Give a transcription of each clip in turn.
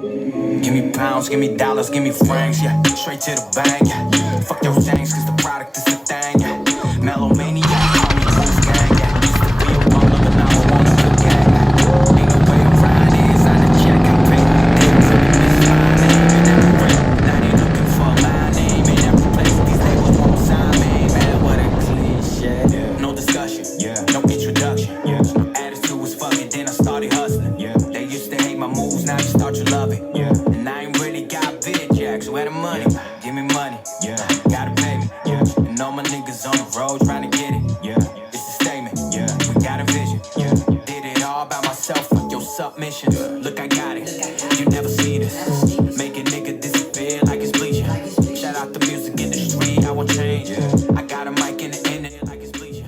Give me pounds, give me dollars, give me francs, yeah. Straight to the bank, yeah. Fuck those things, cause the product is the thing, yeah. Melomania, call me Wolf Gang, yeah. Used to be a baller, but now I wanna put gang, yeah. Ain't no way around it, it's on the check I pay. Couldn't really miss my name in every ring. Now they looking for my name in every place. These labels won't sign me, man, what a cliche. Yeah. No discussion, yeah. No introduction, yeah. Attitude was fucking, then I started hustling, yeah. They used to hate my moves, now you start to love it, yeah. And I ain't really got big jacks, so where the money? Yeah. Give me money, yeah. Gotta pay me, yeah. And all my niggas on the road trying to get it, yeah. It's a statement, yeah. We got a vision, yeah. Did it all by myself with your submission, yeah. Look, I got it, you never see this. Make a nigga disappear like it's bleaching. Shout out the music industry, I won't change, yeah. I got a mic in the end like it's bleaching.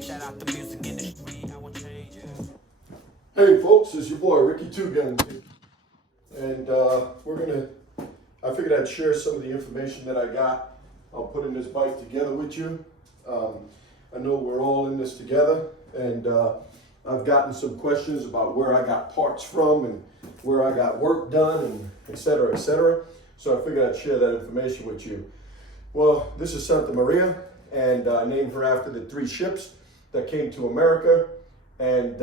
Shout out the music industry, I won't change, yeah. Hey folks, it's your boy Ricky Two Guns, and I figured I'd share some of the information that I got. I'll put in this bike together with you. I know we're all in this together, and I've gotten some questions about where I got parts from and where I got work done, and et cetera, et cetera. So I figured I'd share that information with you. Well, this is Santa Maria, and I named her after the 3 ships that came to America, and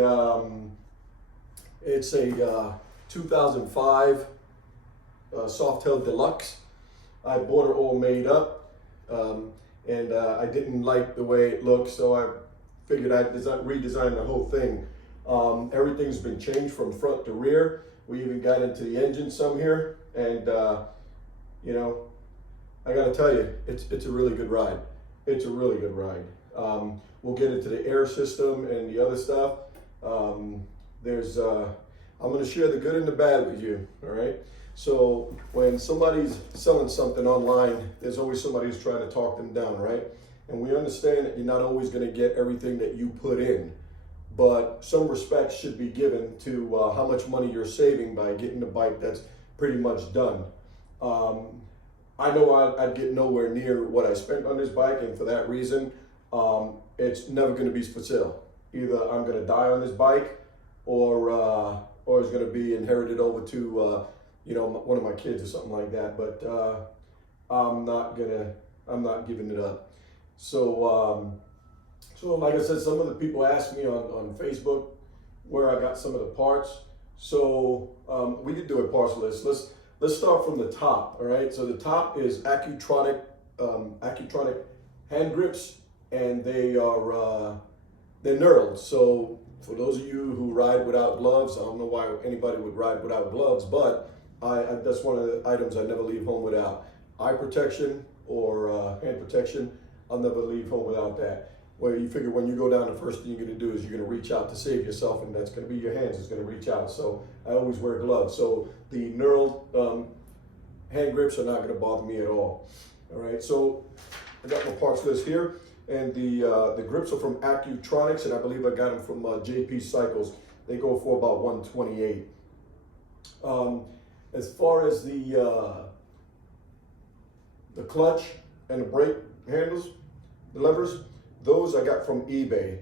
it's a 2005 Softail Deluxe. I bought her all made up, and I didn't like the way it looked, so I figured I'd redesign the whole thing. Everything's been changed from front to rear. We even got into the engine some here, and you know, I gotta tell you, it's a really good ride. It's a really good ride. We'll get into the air system and the other stuff. I'm going to share the good and the bad with you, all right? So when somebody's selling something online, there's always somebody who's trying to talk them down, right? And we understand that you're not always going to get everything that you put in, but some respect should be given to how much money you're saving by getting a bike that's pretty much done. I know I'd get nowhere near what I spent on this bike, and for that reason, it's never going to be for sale. Either I'm going to die on this bike, or it's going to be inherited over to you know, one of my kids or something like that. But I'm not giving it up. So like I said, some of the people asked me on Facebook where I got some of the parts. So we could do a parts list. Let's start from the top. All right. So the top is Accutronic hand grips, and they're knurled. So for those of you who ride without gloves, I don't know why anybody would ride without gloves, but that's one of the items I never leave home without. Eye protection or hand protection, I'll never leave home without that. Well, you figure when you go down, the first thing you're going to do is you're going to reach out to save yourself, and that's going to be your hands. It's going to reach out. So I always wear gloves. So the knurled hand grips are not going to bother me at all. All right. So I got my parts list here, and the grips are from Accutronics, and I believe I got them from JP Cycles. They go for about $128. As far as the clutch and the brake handles, the levers, those I got from eBay.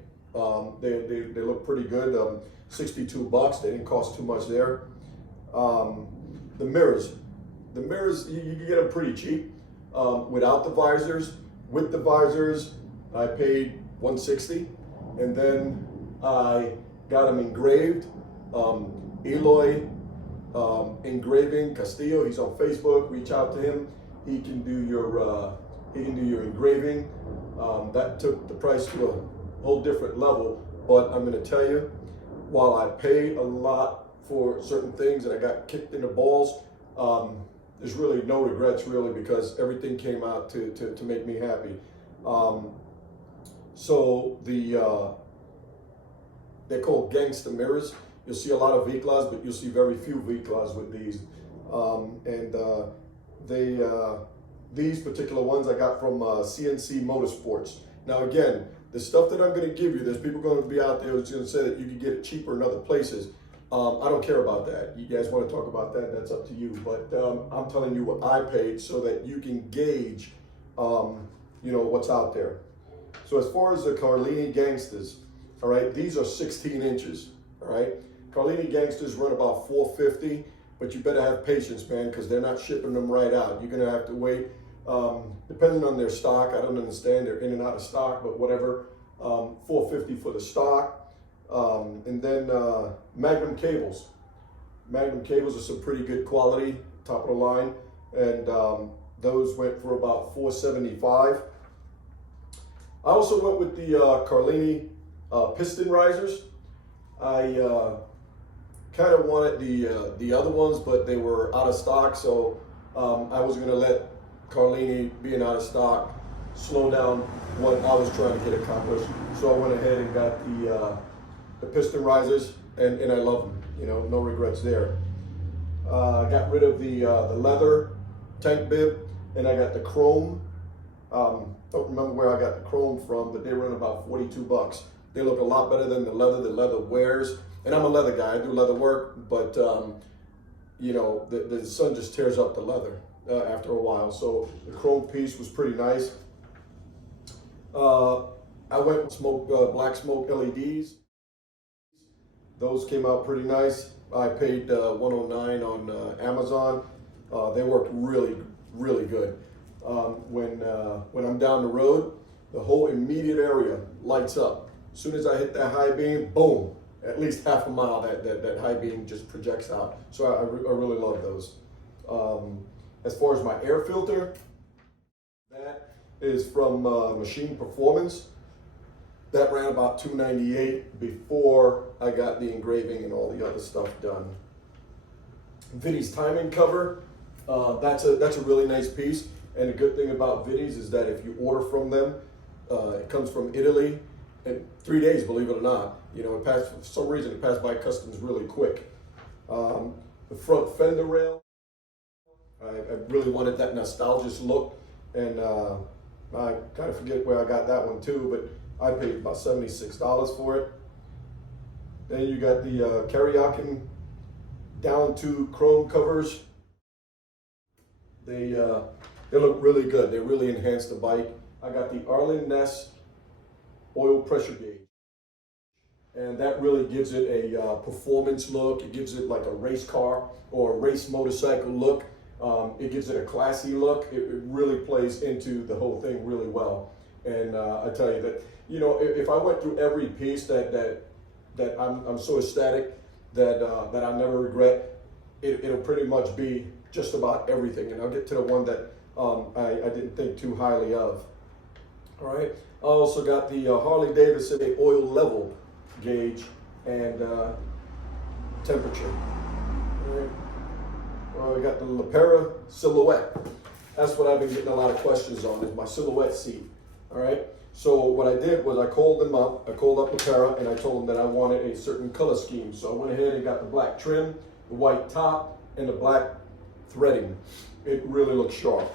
They look pretty good. $62. They didn't cost too much there. The mirrors you can get them pretty cheap. Without the visors. With the visors, I paid $160, and then I got them engraved. Eloy Engraving Castillo. He's on Facebook. Reach out to him. He can do your engraving. That took the price to a whole different level. But I'm going to tell you, while I pay a lot for certain things and I got kicked in the balls, there's really no regrets, really, because everything came out to make me happy. So they're called gangster mirrors. You'll see a lot of Viclas, but you'll see very few Viclas with these. These particular ones I got from CNC Motorsports. Now again, the stuff that I'm going to give you, there's people going to be out there who's going to say that you can get it cheaper in other places. I don't care about that. You guys want to talk about that, that's up to you. But I'm telling you what I paid so that you can gauge, you know, what's out there. So as far as the Carlini Gangsters, all right, these are 16 inches, all right? Carlini Gangsters run about $450. but you better have patience, man, because they're not shipping them right out. You're gonna have to wait, depending on their stock. I don't understand, they're in and out of stock, but whatever. $4.50 for the stock. And then Magnum cables. Magnum cables are some pretty good quality, top of the line, and those went for about $4.75. I also went with the Carlini piston risers. I kind of wanted the other ones, but they were out of stock, so I was going to let Carlini being out of stock slow down what I was trying to get accomplished. So I went ahead and got the piston risers, and I love them. You know, no regrets there. Got rid of the leather tank bib, and I got the chrome. Don't remember where I got the chrome from, but they run about 42 bucks. They look a lot better than the leather. The leather wears, and I'm a leather guy. I do leather work, but you know, the sun just tears up the leather after a while. So the chrome piece was pretty nice. I went with black smoke LEDs. Those came out pretty nice. I paid $109 on Amazon. They worked really, really good. When I'm down the road, the whole immediate area lights up. As soon as I hit that high beam, boom, at least half a mile that high beam just projects out. So I really love those. As far as my air filter, that is from Machine Performance. That ran about $298 before I got the engraving and all the other stuff done. Viddy's timing cover, that's a really nice piece. And the good thing about Viddy's is that if you order from them, it comes from Italy in 3 days, believe it or not. You know, for some reason it passed by customs really quick. The front fender rail, I really wanted that nostalgic look, and I kind of forget where I got that one too, but I paid about $76 for it. Then you got the Karayakin down to chrome covers. They look really good. They really enhance the bike. I got the Arlen Ness oil pressure gauge, and that really gives it a performance look. It gives it like a race car or a race motorcycle look. It gives it a classy look. It really plays into the whole thing really well. And I tell you that, you know, if I went through every piece that I'm so ecstatic that I never regret, it'll pretty much be just about everything. And I'll get to the one that I didn't think too highly of. All right. I also got the Harley Davidson oil level gauge and temperature. All right. I got the Lepera Silhouette. That's what I've been getting a lot of questions on, is my Silhouette seat. All right. So what I did was I called them up. I called up Lepera and I told them that I wanted a certain color scheme. So I went ahead and got the black trim, the white top, and the black threading. It really looks sharp.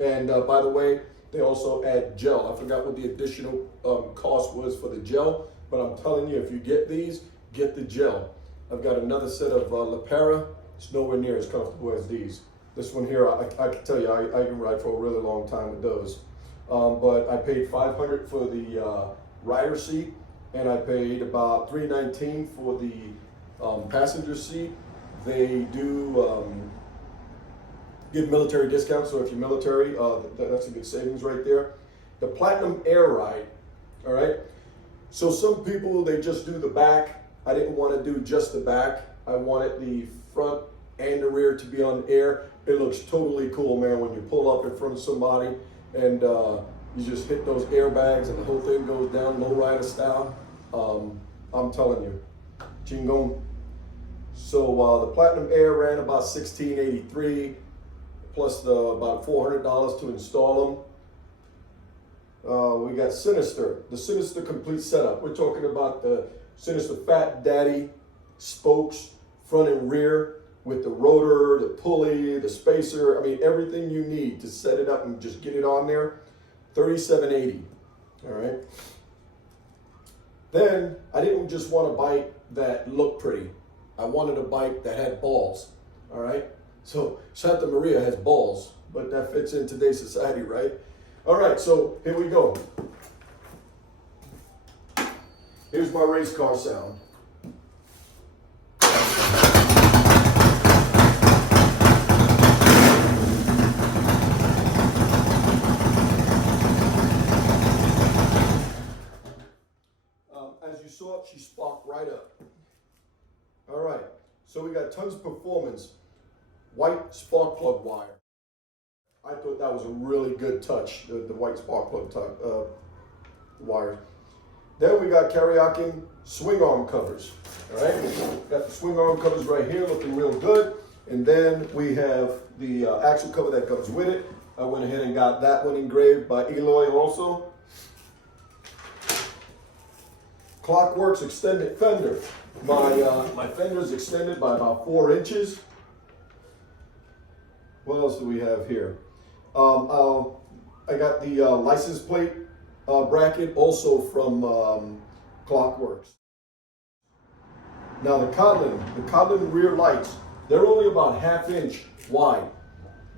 And by the way, they also add gel. I forgot what the additional cost was for the gel, but I'm telling you, if you get these, get the gel. I've got another set of Lepera. It's nowhere near as comfortable as these. This one here, I can tell you, I can ride for a really long time with those. But I paid $500 for the rider seat, and I paid about $319 for the passenger seat. They do give military discounts, so if you're military, that's a good savings right there. The Platinum Air Ride, all right? So some people, they just do the back. I didn't want to do just the back. I wanted the front and the rear to be on air. It looks totally cool, man, when you pull up in front of somebody and you just hit those airbags and the whole thing goes down lowrider style. I'm telling you, chingon. So the Platinum Air ran about $1,683 plus about $400 to install them. We got Sinister, the Sinister complete setup. We're talking about the Sinister Fat Daddy spokes, front and rear, with the rotor, the pulley, the spacer. I mean, everything you need to set it up and just get it on there. $37.80. All right. Then I didn't just want a bike that looked pretty. I wanted a bike that had balls. All right. So Santa Maria has balls, but that fits in today's society, right? All right. So here we go. Here's my race car sound. right up. All right, so we got Tons Performance white spark plug wire. I thought that was a really good touch, the white spark plug wire. Then we got Karaoke swing arm covers. All right, got the swing arm covers right here, looking real good. And then we have the axle cover that comes with it. I went ahead and got that one engraved by Eloy also. Clockworks extended fender. My fender is extended by about 4 inches. What else do we have here? I got the license plate bracket also from Clockworks. Now the Codlin rear lights, they're only about 1/2 inch wide.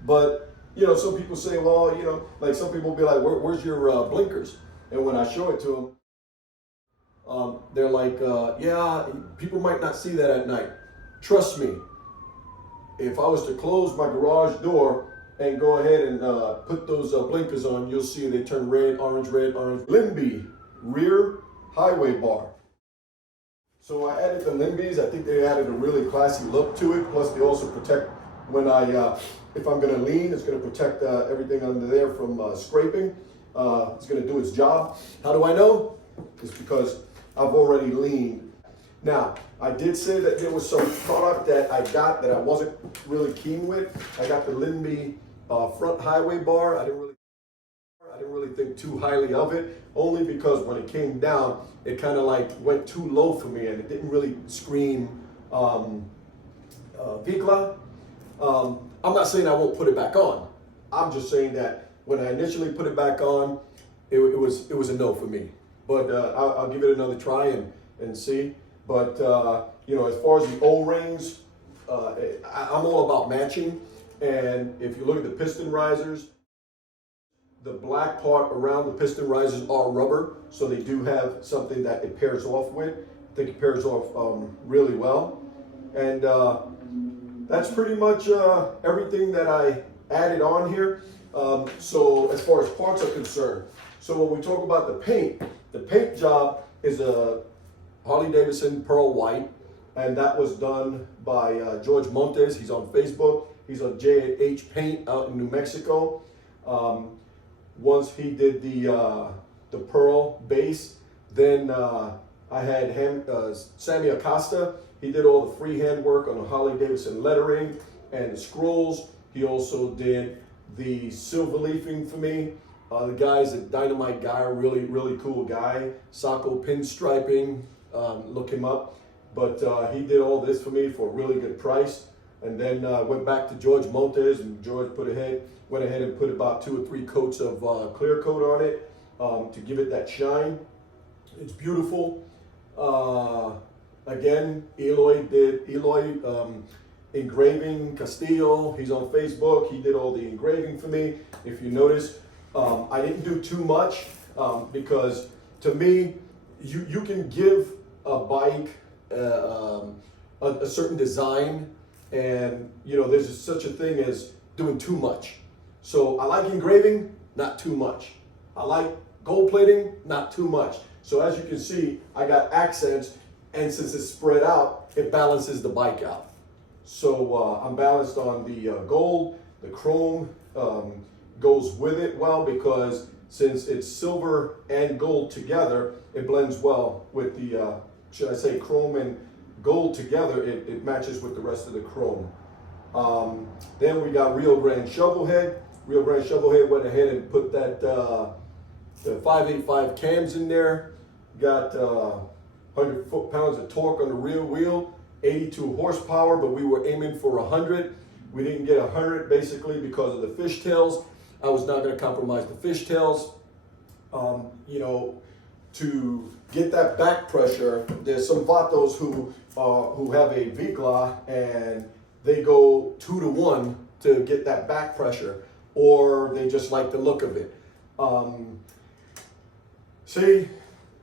But, you know, some people say, well, you know, like some people will be like, where's your blinkers? And when I show it to them, they're like, yeah, people might not see that at night. Trust me, if I was to close my garage door and go ahead and put those blinkers on, you'll see they turn red, orange, red, orange. Limby rear highway bar. So I added the Limbys. I think they added a really classy look to it. Plus they also protect when if I'm gonna lean, it's gonna protect everything under there from scraping. It's gonna do its job. How do I know? It's because I've already leaned. Now, I did say that there was some product that I got that I wasn't really keen with. I got the Limby front highway bar. I didn't really think too highly of it, only because when it came down, it kind of like went too low for me and it didn't really scream Vicla. I'm not saying I won't put it back on. I'm just saying that when I initially put it back on, it was a no for me. But I'll give it another try and see. But you know, as far as the O-rings, I'm all about matching. And if you look at the piston risers, the black part around the piston risers are rubber, so they do have something that it pairs off with. I think it pairs off really well. And that's pretty much everything that I added on here. So as far as parts are concerned, so when we talk about the paint job is a Harley Davidson pearl white, and that was done by George Montes. He's on Facebook. He's on J&H Paint out in New Mexico. Once he did the pearl base, then I had Sammy Acosta. He did all the freehand work on the Harley Davidson lettering and the scrolls. He also did the silver leafing for me. The guy's a dynamite guy, really, really cool guy. Sacco pinstriping, look him up. But he did all this for me for a really good price. And then went back to George Montes, and George went ahead and put about 2 or 3 coats of clear coat on it to give it that shine. It's beautiful. Again, Eloy engraving Castillo. He's on Facebook. He did all the engraving for me. If you notice, I didn't do too much because to me, you can give a bike a certain design, and you know there's such a thing as doing too much. So I like engraving, not too much. I like gold plating, not too much. So as you can see, I got accents, and since it's spread out, it balances the bike out. So I'm balanced on the gold. The chrome goes with it well because since it's silver and gold together, it blends well with the, should I say chrome and gold together, it matches with the rest of the chrome. Then we got Rio Grande Shovelhead. Rio Grande Shovelhead went ahead and put that the 585 cams in there. Got 100 foot-pounds of torque on the rear wheel, 82 horsepower, but we were aiming for 100. We didn't get 100 basically because of the fishtails. I was not going to compromise the fishtails. You know, to get that back pressure, there's some Vatos who have a Vicla and they go 2 to 1 to get that back pressure, or they just like the look of it. See,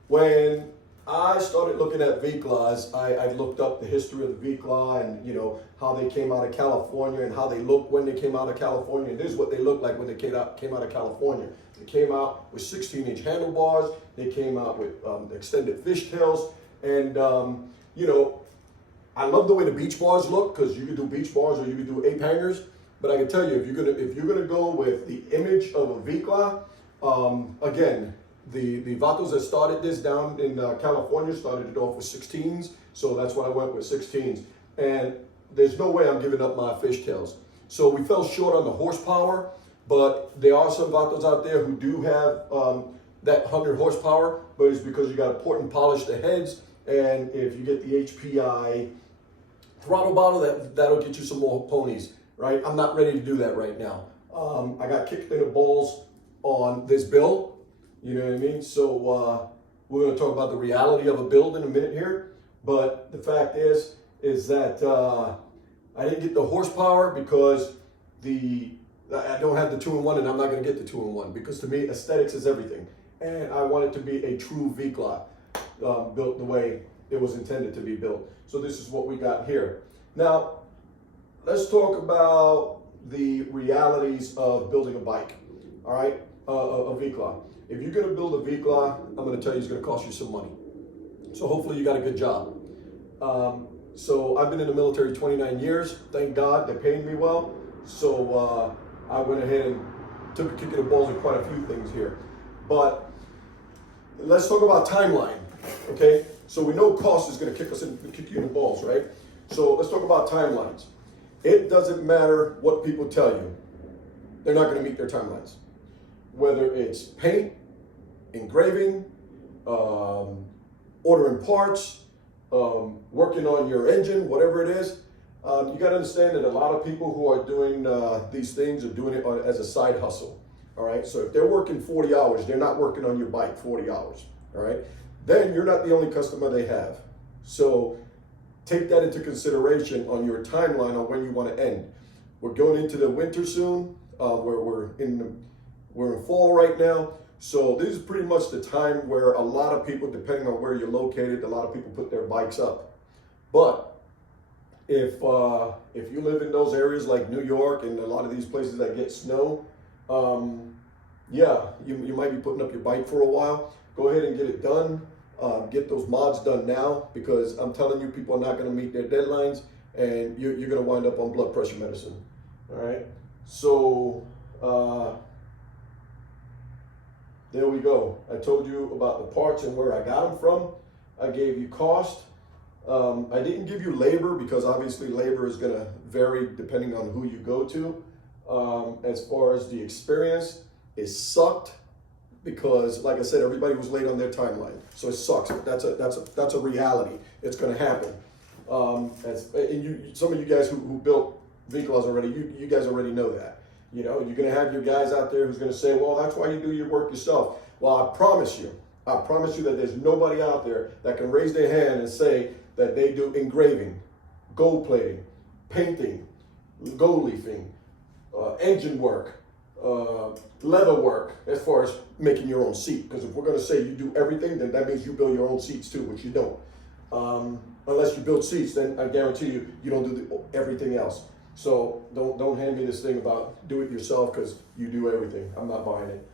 when I started looking at Viclas, I looked up the history of the Vicla and, you know, how they came out of California and how they looked when they came out of California. And this is what they looked like when they came out of California. They came out with 16-inch handlebars. They came out with extended fishtails. And, you know, I love the way the beach bars look, because you can do beach bars or you can do ape hangers. But I can tell you, if you're gonna go with the image of a Vicla, again, the Vatos that started this down in California started it off with 16s, so that's why I went with 16s. And there's no way I'm giving up my fishtails. So we fell short on the horsepower, but there are some Vatos out there who do have that 100 horsepower, but it's because you got to port and polish the heads, and if you get the HPI throttle bottle, that'll get you some more ponies, right? I'm not ready to do that right now. I got kicked in the balls on this build, you know what I mean? So we're going to talk about the reality of a build in a minute here, but the fact is that I didn't get the horsepower because I don't have the 2-in-1, and I'm not going to get the 2-in-1 because to me aesthetics is everything, and I want it to be a true Vicla, built the way it was intended to be built. So this is what we got here. Now, let's talk about the realities of building a bike, all right, a Vicla. If you're gonna build a Vicla, I'm gonna tell you it's gonna cost you some money. So hopefully you got a good job. So I've been in the military 29 years. Thank God, they're paying me well. So I went ahead and took a kick in the balls in quite a few things here. But let's talk about timeline, okay? So we know cost is gonna kick you in the balls, right? So let's talk about timelines. It doesn't matter what people tell you. They're not gonna meet their timelines. Whether it's paint, engraving, ordering parts, working on your engine, whatever it is, you gotta understand that a lot of people who are doing these things are doing it as a side hustle, all right? So if they're working 40 hours, they're not working on your bike 40 hours, all right? Then you're not the only customer they have. So take that into consideration on your timeline on when you want to end. We're going into the winter soon. We're in fall right now. So this is pretty much the time where a lot of people, depending on where you're located, a lot of people put their bikes up. But if you live in those areas like New York and a lot of these places that get snow, yeah, you might be putting up your bike for a while. Go ahead and get it done. Get those mods done now, because I'm telling you, people are not going to meet their deadlines, and you're going to wind up on blood pressure medicine. All right. So there we go. I told you about the parts and where I got them from. I gave you cost. I didn't give you labor because obviously labor is going to vary depending on who you go to. As far as the experience, it sucked. Because, like I said, everybody was late on their timeline, so it sucks. That's a reality. It's going to happen. Some of you guys who built Viclas already, you guys already know that. You know, you're going to have your guys out there who's going to say, "Well, that's why you do your work yourself." Well, I promise you that there's nobody out there that can raise their hand and say that they do engraving, gold plating, painting, gold leafing, engine work. Leather work as far as making your own seat, because if we're going to say you do everything, then that means you build your own seats too, which you don't. Unless you build seats, then I guarantee you don't do everything else. So don't hand me this thing about do it yourself because you do everything. I'm not buying it.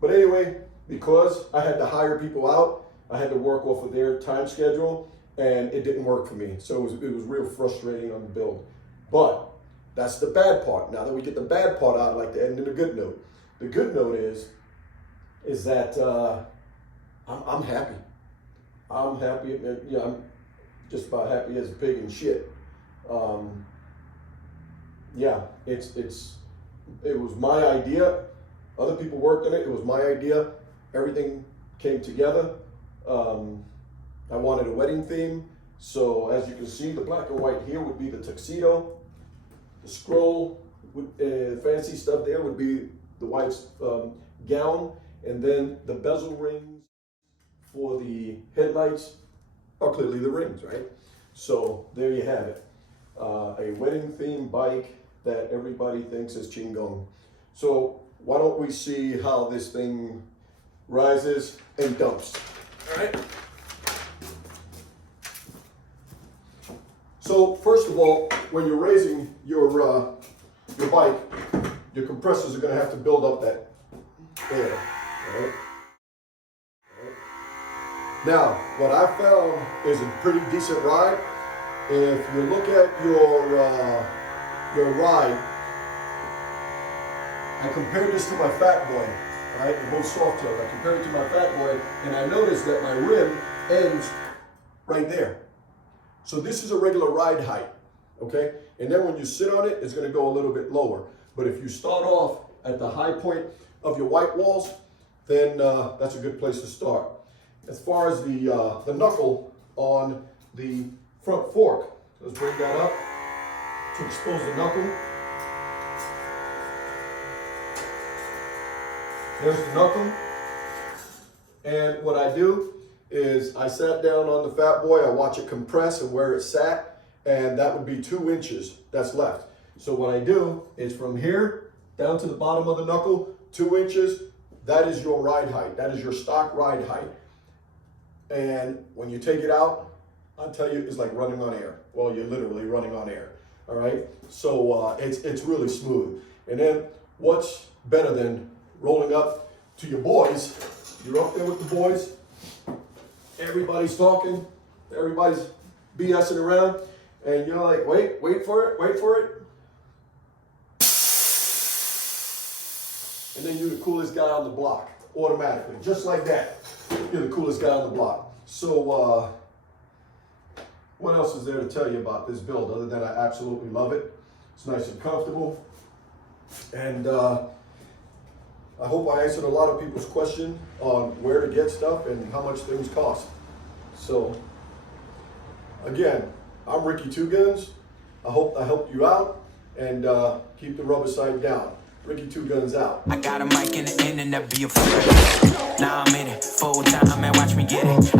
But anyway, because I had to hire people out, I had to work off of their time schedule, and it didn't work for me. So it was real frustrating on the build. But that's the bad part. Now that we get the bad part out, I'd like to end in a good note. The good note is that I'm happy. I'm happy. I'm just about happy as a pig in shit. Yeah, it was my idea. Other people worked on it. It was my idea. Everything came together. I wanted a wedding theme. So as you can see, the black and white here would be the tuxedo. The scroll, fancy stuff there would be the wife's gown, and then the bezel rings for the headlights are clearly the rings, right? So there you have it. A wedding themed bike that everybody thinks is chingon. So why don't we see how this thing rises and dumps, all right? So first of all, when you're raising your bike, your compressors are going to have to build up that air, right? Now, what I found is a pretty decent ride. If you look at your ride, I compared this to my Fat Boy, right? They're both soft tails. I compared it to my Fat Boy, and I noticed that my rim ends right there. So this is a regular ride height, okay? And then when you sit on it, it's gonna go a little bit lower. But if you start off at the high point of your white walls, then that's a good place to start. As far as the knuckle on the front fork, let's bring that up to expose the knuckle. There's the knuckle. And what I do is I sat down on the Fat Boy, I watch it compress and where it sat, and that would be 2 inches that's left. So what I do is from here down to the bottom of the knuckle, 2 inches, that is your ride height. That is your stock ride height. And when you take it out, I'll tell you, it's like running on air. Well, you're literally running on air, all right? So it's really smooth. And then what's better than rolling up to your boys? You're up there with the boys, everybody's talking, everybody's BSing around, and you're like, wait for it. And then you're the coolest guy on the block, automatically, just like that. You're the coolest guy on the block. So, what else is there to tell you about this build other than I absolutely love it? It's nice and comfortable. And I hope I answered a lot of people's question on where to get stuff and how much things cost. So, again, I'm Ricky Two Guns. I hope I helped you out, and keep the rubber side down. Ricky Two Guns out. I got a mic in the end and never be afraid. Now I'm in it full time, man, watch me get it.